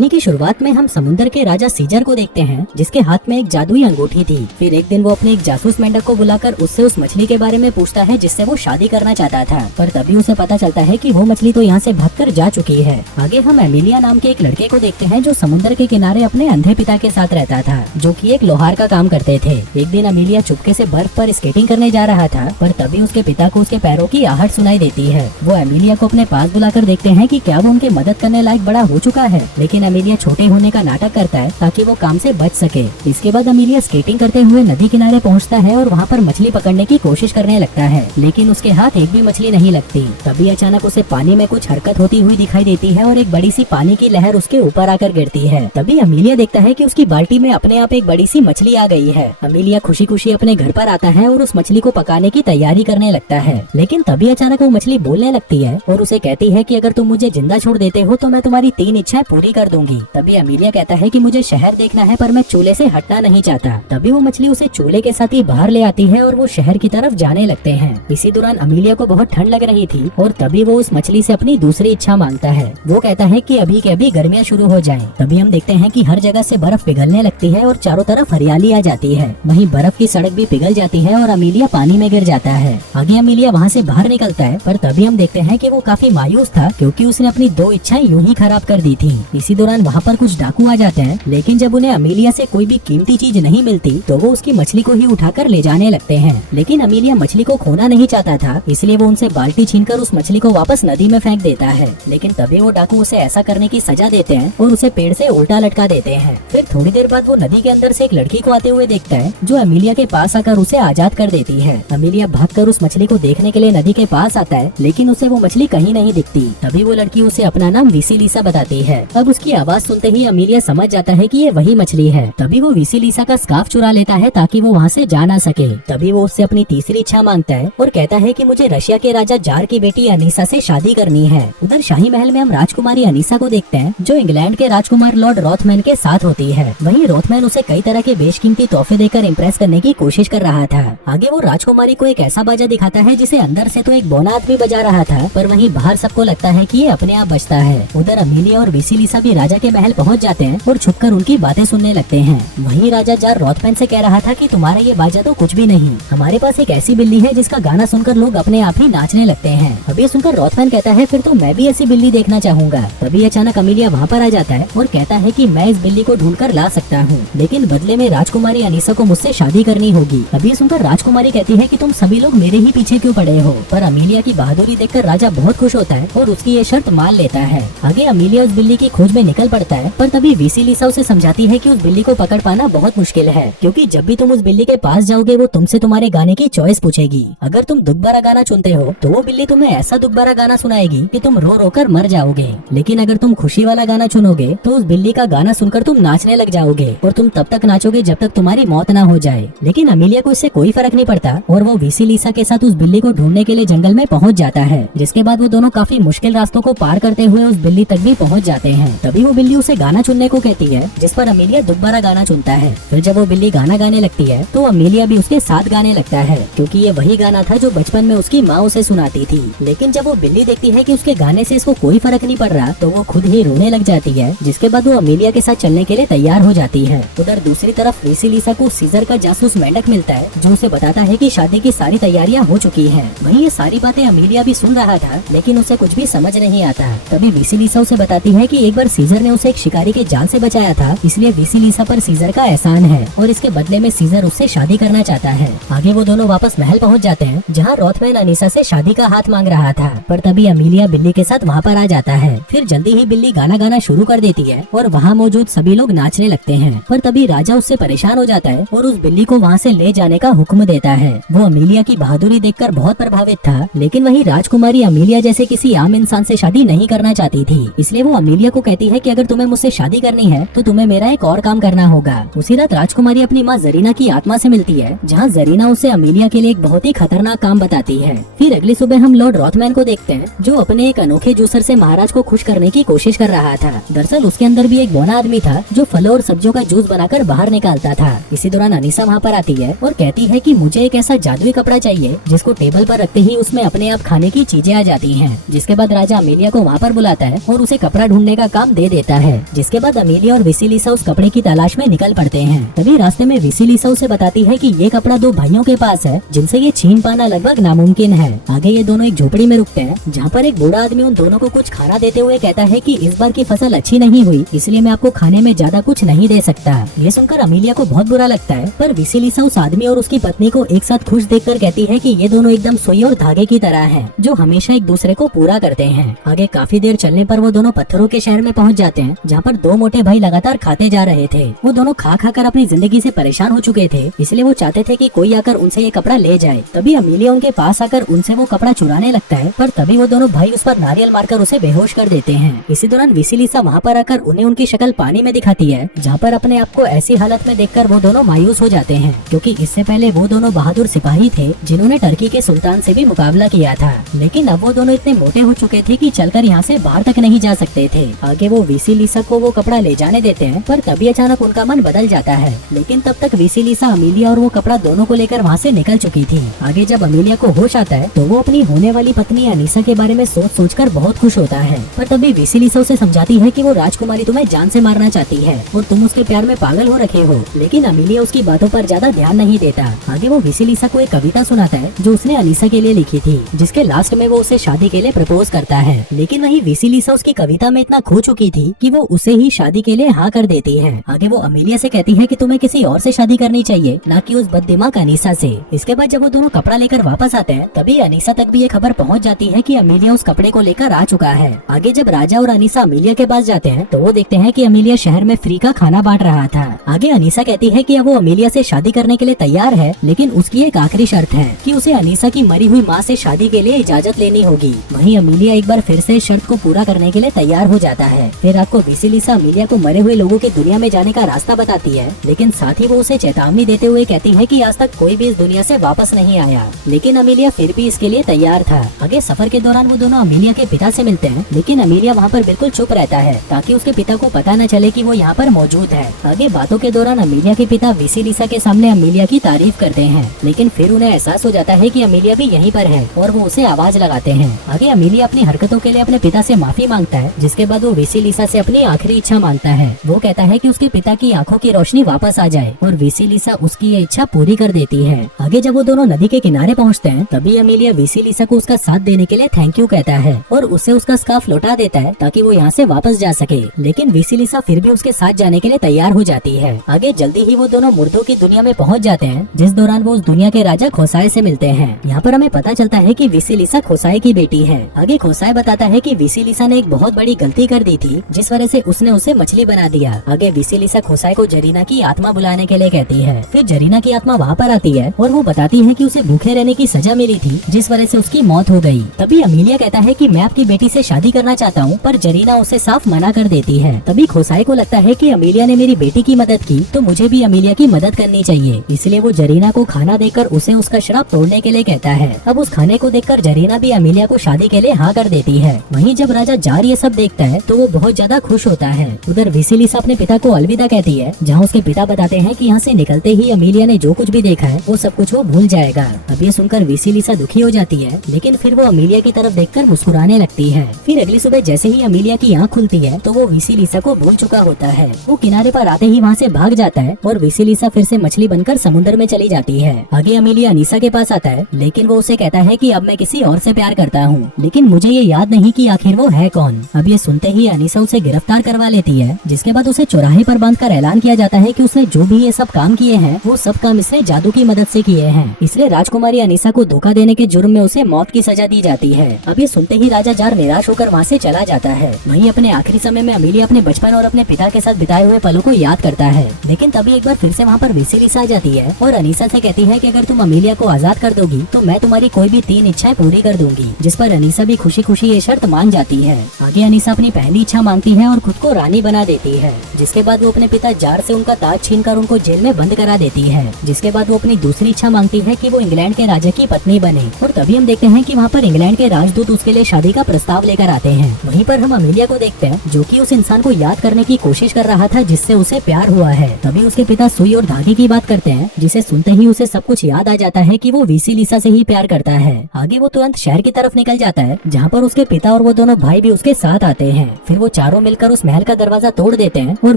कहानी की शुरुआत में हम समुद्र के राजा सीजर को देखते हैं, जिसके हाथ में एक जादुई अंगूठी थी। फिर एक दिन वो अपने एक जासूस मेंढक को बुलाकर उससे उस मछली के बारे में पूछता है जिससे वो शादी करना चाहता था, पर तभी उसे पता चलता है कि वो मछली तो यहाँ से भागकर जा चुकी है। आगे हम एमिलिया नाम के एक लड़के को देखते हैं जो समुद्र के किनारे अपने अंधे पिता के साथ रहता था, जो कि एक लोहार का काम करते थे। एक दिन एमिलिया चुपके से बर्फ पर स्केटिंग करने जा रहा था, पर तभी उसके पिता को उसके पैरों की आहट सुनाई देती है। वो एमिलिया को अपने पास बुलाकर देखते हैं कि क्या वो उनकी मदद करने लायक बड़ा हो चुका है, लेकिन एमिलिया छोटे होने का नाटक करता है ताकि वो काम से बच सके। इसके बाद एमिलिया स्केटिंग करते हुए नदी किनारे पहुंचता है और वहाँ पर मछली पकड़ने की कोशिश करने लगता है, लेकिन उसके हाथ एक भी मछली नहीं लगती। तभी अचानक उसे पानी में कुछ हरकत होती हुई दिखाई देती है और एक बड़ी सी पानी की लहर उसके ऊपर आकर गिरती है। तभी एमिलिया देखता है कि उसकी बाल्टी में अपने आप एक बड़ी सी मछली आ गई है। एमिलिया खुशी खुशी अपने घर पर आता है और उस मछली को पकाने की तैयारी करने लगता है, लेकिन तभी अचानक वो मछली बोलने लगती है और उसे कहती है कि अगर तुम मुझे जिंदा छोड़ देते हो तो मैं तुम्हारी 3 इच्छाएं पूरी कर दूंगी। तभी एमिलिया कहता है कि मुझे शहर देखना है, पर मैं चूल्हे से हटना नहीं चाहता। तभी वो मछली उसे चूल्हे के साथ ही बाहर ले आती है और वो शहर की तरफ जाने लगते हैं। इसी दौरान एमिलिया को बहुत ठंड लग रही थी और तभी वो उस मछली से अपनी दूसरी इच्छा मांगता है। वो कहता है कि अभी के अभी गर्मियाँ शुरू हो जाएं। तभी हम देखते हैं कि हर जगह से बर्फ पिघलने लगती है और चारों तरफ हरियाली आ जाती है। वहीं बर्फ की सड़क भी पिघल जाती है और एमिलिया पानी में गिर जाता है। आगे एमिलिया वहाँ से बाहर निकलता है, पर तभी हम देखते हैं कि वो काफी मायूस था क्योंकि उसने अपनी 2 इच्छाएं यूं ही खराब कर दी थी। इसी दौरान वहाँ पर कुछ डाकू आ जाते हैं, लेकिन जब उन्हें एमिलिया से कोई भी कीमती चीज नहीं मिलती तो वो उसकी मछली को ही उठाकर ले जाने लगते हैं। लेकिन एमिलिया मछली को खोना नहीं चाहता था, इसलिए वो उनसे बाल्टी छीनकर उस मछली को वापस नदी में फेंक देता है। लेकिन तभी वो डाकू उसे ऐसा करने की सजा देते हैं और उसे पेड़ से उल्टा लटका देते हैं। फिर थोड़ी देर बाद वो नदी के अंदर से एक लड़की को आते हुए देखता है, जो एमिलिया के पास आकर उसे आजाद कर देती है। एमिलिया भागकर उस मछली को देखने के लिए नदी के पास आता है, लेकिन उसे वो मछली कहीं नहीं दिखती। तभी वो लड़की उसे अपना नाम विसिलिसा बताती है। अब उसकी आवाज सुनते ही एमिलिया समझ जाता है कि ये वही मछली है। तभी वो विसिलिसा का स्कार्फ चुरा लेता है ताकि वो वहाँ से जा ना सके। तभी वो उससे अपनी तीसरी इच्छा मांगता है और कहता है कि मुझे रशिया के राजा जार की बेटी अनीसा से शादी करनी है। उधर शाही महल में हम राजकुमारी अनीसा को देखते हैं, जो इंग्लैंड के राजकुमार लॉर्ड रॉथमैन के साथ होती है। वहीं रॉथमैन उसे कई तरह के बेशकीमती तोहफे देकर इम्प्रेस करने की कोशिश कर रहा था। आगे वो राजकुमारी को एक ऐसा बाजा दिखाता है जिसे अंदर से तो एक बौना आदमी बजा रहा था, पर वहीं बाहर सबको लगता है कि ये अपने आप बजता है। उधर एमिलिया और विसिलिसा भी राजा के महल पहुंच जाते हैं और छुपकर उनकी बातें सुनने लगते हैं। वहीं राजा जार रॉथमैन से कह रहा था कि तुम्हारा ये बाजा तो कुछ भी नहीं, हमारे पास एक ऐसी बिल्ली है जिसका गाना सुनकर लोग अपने आप ही नाचने लगते हैं। अब ये सुनकर रॉथमैन कहता है फिर तो मैं भी ऐसी बिल्ली देखना चाहूंगा। तभी अचानक एमिलिया वहाँ पर आ जाता है और कहता है कि मैं इस बिल्ली को ढूंढकर ला सकता हूँ, लेकिन बदले में राजकुमारी अनीसा को मुझसे शादी करनी होगी। अब ये सुनकर राजकुमारी कहती है कि तुम सभी लोग मेरे ही पीछे क्यों पड़े हो। पर एमिलिया की बहादुरी देखकर राजा बहुत खुश होता है और उसकी ये शर्त मान लेता है। आगे एमिलिया उस बिल्ली की खोज में निकल पड़ता है, पर तभी विसिलिसा उसे समझाती है कि उस बिल्ली को पकड़ पाना बहुत मुश्किल है, क्योंकि जब भी तुम उस बिल्ली के पास जाओगे वो तुमसे तुम्हारे गाने की चॉइस पूछेगी। अगर तुम दुख भरा गाना चुनते हो तो वो बिल्ली तुम्हें ऐसा दुख भरा गाना सुनाएगी कि तुम रो रो कर मर जाओगे, लेकिन अगर तुम खुशी वाला गाना चुनोगे तो उस बिल्ली का गाना सुनकर तुम नाचने लग जाओगे और तुम तब तक नाचोगे जब तक तुम्हारी मौत ना हो जाए। लेकिन एमिलिया को इससे कोई फर्क नहीं पड़ता और वो विसिलिसा के साथ उस बिल्ली को ढूंढने के लिए जंगल में पहुंच जाता है, जिसके बाद वो दोनों काफी मुश्किल रास्तों को पार करते हुए उस बिल्ली तक भी पहुंच जाते हैं। तभी वो बिल्ली उसे गाना चुनने को कहती है, जिस पर एमिलिया दुख भरा गाना चुनता है। फिर जब वो बिल्ली गाना गाने लगती है तो एमिलिया भी उसके साथ गाने लगता है, क्योंकि ये वही गाना था जो बचपन में उसकी माँ उसे सुनाती थी। लेकिन जब वो बिल्ली देखती है कि उसके गाने से इसको कोई फर्क नहीं पड़ रहा तो वो खुद ही रोने लग जाती है, जिसके बाद वो एमिलिया के साथ चलने के लिए तैयार हो जाती है। उधर दूसरी तरफ विसिलिसा को सीजर का जासूस मेंढक मिलता है, जो उसे बताता है कि शादी की सारी तैयारियां हो चुकी हैं। वहीं ये सारी बातें एमिलिया भी सुन रहा था, लेकिन उसे कुछ भी समझ नहीं आता। तभी विसिलिसा उसे बताती है कि एक बार सीजर ने उसे एक शिकारी के जाल से बचाया था, इसलिए विसिलिसा पर सीजर का एहसान है और इसके बदले में सीजर उससे शादी करना चाहता है। आगे वो दोनों वापस महल पहुंच जाते हैं, जहां रॉथमैन अनीसा से शादी का हाथ मांग रहा था, पर तभी एमिलिया बिल्ली के साथ वहां पर आ जाता है। फिर जल्दी ही बिल्ली गाना गाना शुरू कर देती है और वहां मौजूद सभी लोग नाचने लगते हैं, पर तभी राजा उससे परेशान हो जाता है और उस बिल्ली को वहां से ले जाने का हुक्म देता है। वो एमिलिया की बहादुरी देखकर बहुत प्रभावित था, लेकिन वही राजकुमारी एमिलिया जैसे किसी आम इंसान से शादी नहीं करना चाहती थी, इसलिए वो एमिलिया को कहती है कि अगर तुम्हें मुझसे शादी करनी है तो तुम्हें मेरा एक और काम करना होगा। उसी रात राजकुमारी अपनी माँ जरीना की आत्मा से मिलती है, जहाँ जरीना उसे एमिलिया के लिए एक बहुत ही खतरनाक काम बताती है। फिर अगली सुबह हम लॉर्ड रॉथमैन को देखते हैं, जो अपने एक अनोखे जूसर से महाराज को खुश करने की कोशिश कर रहा था। दरअसल उसके अंदर भी एक बौना आदमी था जो फलों और सब्जियों का जूस बनाकर बाहर निकालता था। इसी दौरान अनीसा वहाँ पर आती है और कहती है कि मुझे एक ऐसा जादुई कपड़ा चाहिए जिसको टेबल पर रखते ही उसमें अपने आप खाने की चीजें आ जाती हैं। जिसके बाद राजा एमिलिया को वहाँ पर बुलाता है और उसे कपड़ा ढूंढने का काम दे देता है। जिसके बाद अमीलिया और वेसिलिसा उस कपड़े की तलाश में निकल पड़ते हैं। तभी रास्ते में वेसिलिसा उसे बताती है कि ये कपड़ा दो भाइयों के पास है जिनसे ये छीन पाना लगभग नामुमकिन है। आगे ये दोनों एक झोपड़ी में रुकते हैं जहाँ पर एक बूढ़ा आदमी उन दोनों को कुछ खाना देते हुए कहता है कि इस बार की फसल अच्छी नहीं हुई, इसलिए मैं आपको खाने में ज्यादा कुछ नहीं दे सकता। ये सुनकर अमीलिया को बहुत बुरा लगता है, पर वेसिलिसा उस आदमी और उसकी पत्नी को एक साथ खुश देखकर कहती है कि ये दोनों एकदम सुई और धागे की तरह हैं, जो हमेशा एक दूसरे को पूरा करते हैं। आगे काफी देर चलने पर वो दोनों पत्थरों के शहर में पहुंच जाते हैं जहाँ पर दो मोटे भाई लगातार खाते जा रहे थे। वो दोनों खा खा कर अपनी जिंदगी से परेशान हो चुके थे, इसलिए वो चाहते थे कि कोई आकर उनसे ये कपड़ा ले जाए। तभी अमीलिया उनके पास आकर उनसे वो कपड़ा चुराने लगता है, पर तभी वो दोनों भाई उस पर नारियल मारकर उसे बेहोश कर देते हैं। इसी दौरान वेसिलिसा वहाँ पर आकर उन्हें उनकी शक्ल पानी में दिखाती है, जहाँ पर अपने आप को ऐसी हालत में देखकर वो दोनों मायूस हो जाते हैं, क्योंकि इससे पहले वो दोनों बहादुर सिपाही थे जिन्होंने टर्की के सुल्तान से भी मुकाबला किया था। लेकिन अब वो दोनों इतने मोटे हो चुके थे कि चलकर यहाँ से बाहर तक नहीं जा सकते थे। आगे वो वेसिलिसा को वो कपड़ा ले जाने देते हैं, पर तभी अचानक उनका मन बदल जाता है। लेकिन तब तक वेसिलिसा, अमीलिया और वो कपड़ा दोनों को लेकर वहाँ से निकल चुकी थी। आगे जब अमीलिया को होश आता है तो वो अपनी होने वाली पत्नी अनीसा के बारे में सोच कर बहुत खुश होता है, पर तभी वेसिलिसा उसे समझाती है कि वो राजकुमारी तुम्हें जान से मारना चाहती है और तुम उसके प्यार में पागल हो रखे हो। लेकिन अमीलिया उसकी बातों पर ज्यादा ध्यान नहीं देता। आगे वो वेसिलिसा को एक कविता सुनाता है जो उसने अनीसा के लिए लिखी थी, जिसके लास्ट में वो उसे शादी के लिए प्रपोज करता है। लेकिन वही वेसिलिसा उसकी कविता में इतना खो चुकी थी कि वो उसे ही शादी के लिए हाँ कर देती है। आगे वो अमीलिया से कहती है कि तुम्हें किसी और से शादी करनी चाहिए, न कि उस बददिमाग अनीसा से। इसके बाद जब वो दोनों कपड़ा लेकर वापस आते हैं तभी अनीसा तक भी ये खबर पहुंच जाती है कि अमीलिया उस कपड़े को लेकर आ चुका है। आगे जब राजा और अनीसा अमीलिया के पास जाते हैं तो वो देखते हैं कि अमीलिया शहर में फ्री का खाना बांट रहा था। आगे अनीसा कहती है कि अब वो अमीलिया से शादी करने के लिए तैयार है, लेकिन उसकी एक आखिरी शर्त है कि उसे अनीसा की मरी हुई माँ से शादी के लिए इजाजत लेनी होगी। वहीं अमीलिया एक बार फिर से इस शर्त को पूरा करने के लिए तैयार हो जाता है। फिर रात को वेसिलिसा अमीलिया को मरे हुए लोगों की दुनिया में जाने का रास्ता बताती है, लेकिन साथ ही वो उसे चेतावनी देते हुए कहती है कि आज तक कोई भी इस दुनिया से वापस नहीं आया। लेकिन अमीलिया फिर भी इसके लिए तैयार था। आगे सफर के दौरान वो दोनों अमीलिया के पिता से मिलते हैं, लेकिन अमीलिया वहाँ पर बिल्कुल चुप रहता है ताकि उसके पिता को पता न चले कि वो यहाँ पर मौजूद है। आगे बातों के दौरान अमीलिया के पिता वेसिलिसा के सामने अमीलिया की तारीफ करते हैं, लेकिन फिर उन्हें एहसास हो जाता है कि अमीलिया भी यहीं पर है और वो उसे आवाज लगाते हैं। आगे अमीलिया अपनी हरकतों के लिए अपने पिता से माफी मांगता है, जिसके बाद वो वेसिलिसा से अपनी आखिरी इच्छा मांगता है। वो कहता है कि उसके पिता की आंखों की रोशनी वापस आ जाए और वेसिलिसा उसकी ये इच्छा पूरी कर देती है। आगे जब वो दोनों नदी के किनारे पहुँचते हैं तभी अमीलिया वेसिलिसा को उसका साथ देने के लिए थैंक यू कहता है और उसे उसका स्कार्फ लौटा देता है ताकि वो यहाँ से वापस जा सके। लेकिन वेसिलिसा फिर भी उसके साथ जाने के लिए तैयार हो जाती है। आगे जल्दी ही वो दोनों मुर्दों की दुनिया में पहुँच जाते हैं, जिस दौरान वो उस दुनिया के राजा खोसाए से मिलते हैं। यहाँ पर हमें पता चलता है कि वेसिलिसा खोसाए की बेटी है। आगे खोसाए बताता है कि वेसिलिसा ने एक बहुत बड़ी गलती कर दी थी, जिस वजह से उसने उसे मछली बना दिया। आगे वेसिलिसा खोसाए को जरीना की आत्मा बुलाने के लिए कहती है। फिर जरीना की आत्मा वहाँ पर आती है और वो बताती है कि उसे भूखे रहने की सजा मिली थी, जिस वजह से उसकी मौत हो गई। तभी अमीलिया कहता है कि मैं आपकी बेटी से शादी करना चाहता हूँ, पर जरीना उसे साफ मना कर देती है। तभी खोसाए को लगता है कि अमीलिया ने मेरी बेटी की मदद की तो मुझे भी अमीलिया की मदद करनी चाहिए, इसलिए वो जरीना को खाना देकर उसे उसका श्राप तोड़ने के लिए कहता है। अब उस खाने को देखकर जरीना भी अमीलिया को शादी के लिए हाँ कर देती है। वहीं जब राजा जार ये सब देखता है तो वो बहुत ज्यादा खुश होता है। उधर वेसिलिसा अपने पिता को अलविदा कहती है, जहाँ उसके पिता बताते हैं कि यहाँ से निकलते ही अमीलिया ने जो कुछ भी देखा है वो सब कुछ वो भूल जाएगा। अब ये सुनकर वेसिलिसा दुखी हो जाती है, लेकिन फिर वो अमीलिया की तरफ देखकर मुस्कुराने लगती है। फिर अगली सुबह जैसे ही अमीलिया की आँख खुलती है तो वो वेसिलिसा को भूल चुका होता है। वो किनारे पर आते ही वहाँ से भाग जाता है और वेसिलिसा फिर से मछली बनकर समुद्र में चली जाती है। आगे अमीलिया अनीसा के पास आता है, लेकिन वो उसे कहता है कि अब मैं किसी और से प्यार करता हूँ, लेकिन मुझे ये याद नहीं कि आखिर वो है कौन। अब ये सुनते ही अनीसा उसे गिरफ्तार करवा लेती है, जिसके बाद उसे चौराहे पर बांधकर ऐलान किया जाता है कि उसने जो भी ये सब काम किए हैं वो सब काम इसने जादू की मदद से किए हैं, इसलिए राजकुमारी अनीसा को धोखा देने के जुर्म में उसे मौत की सजा दी जाती है। अब ये सुनते ही राजा जार निराश होकर वहाँ से चला जाता है। वहीं अपने आखिरी समय में अमीलिया अपने बचपन और अपने पिता के साथ बिताए हुए पलों को याद करता है, लेकिन तभी एक बार फिर से वहाँ पर वेसिलिसा आ जाती है और अनीसा से कहती है कि अगर तुम अमीलिया को आजाद कर दोगी तो मैं तुम्हारी कोई भी 3 इच्छाएं पूरी कर दूंगी, जिस पर अनीसा भी खुशी खुशी ये शर्त मान जाती है। आगे अनीसा अपनी पहली इच्छा मांगती है और खुद को रानी बना देती है, जिसके बाद वो अपने पिता जार से उनका ताज छीनकर उनको जेल में बंद करा देती है। जिसके बाद वो अपनी दूसरी इच्छा मांगती है कि वो इंग्लैंड के राजा की पत्नी बने, और तभी हम देखते हैं कि वहाँ पर इंग्लैंड के राजदूत उसके लिए शादी का प्रस्ताव लेकर आते हैं। वहीं पर हम अमीलिया को देखते हैं जो कि उस इंसान को याद करने की कोशिश कर रहा था जिससे उसे प्यार हुआ है। तभी उसके पिता सुई और धागे की बात करते हैं, जिसे सुनते ही उसे सब कुछ याद आ जाता है कि वो वेसिलिसा से ही प्यार करता है। आगे वो तुरंत शहर की तरफ निकल जाता है, जहाँ पर उसके पिता और वो दोनों भाई भी उसके साथ आते हैं। फिर वो चारों मिलकर उस महल का दरवाजा तोड़ देते हैं और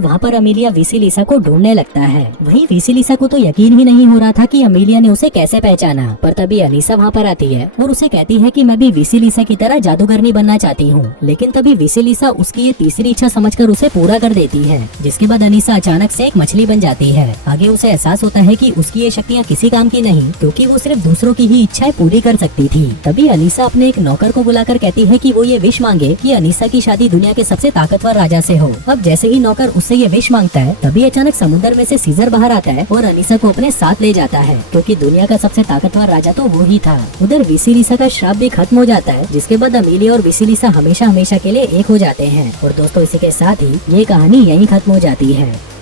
वहाँ पर अमीलिया विसिलिसा को ढूंढने लगता है। वहीं विसिलिसा को तो यकीन ही नहीं हो रहा था कि अमीलिया ने उसे कैसे पहचाना, पर तभी अनीसा वहाँ पर आती है और उसे कहती है कि मैं भी विसिलिसा की तरह जादूगरनी बनना चाहती हूँ। लेकिन तभी विसिलिसा उसकी ये तीसरी इच्छा समझकर उसे पूरा कर देती है, जिसके बाद अनीसा अचानक से एक मछली बन जाती है। आगे उसे एहसास होता है कि उसकी ये शक्तियाँ किसी काम की नहीं, क्योंकि वो सिर्फ दूसरों की ही इच्छाएं पूरी कर सकती थी। तभी अनीसा अपने एक नौकर को बुलाकर कहती है कि वो ये विश मांगे कि अनीसा की शादी दुनिया के सबसे ताकतवर राजा से हो। अब जैसे ही नौकर उससे ये विश मांगता है, तभी अचानक समुद्र में से सीजर बाहर आता है और अनीसा को अपने साथ ले जाता है, क्योंकि दुनिया का सबसे ताकतवर राजा तो वो ही था। उधर विसिलिसा का श्राप भी खत्म हो जाता है, जिसके बाद अमीलिया और विसिलिसा हमेशा हमेशा के लिए एक हो जाते हैं। और दोस्तों, इसी के साथ ही ये कहानी यहीं खत्म हो जाती है।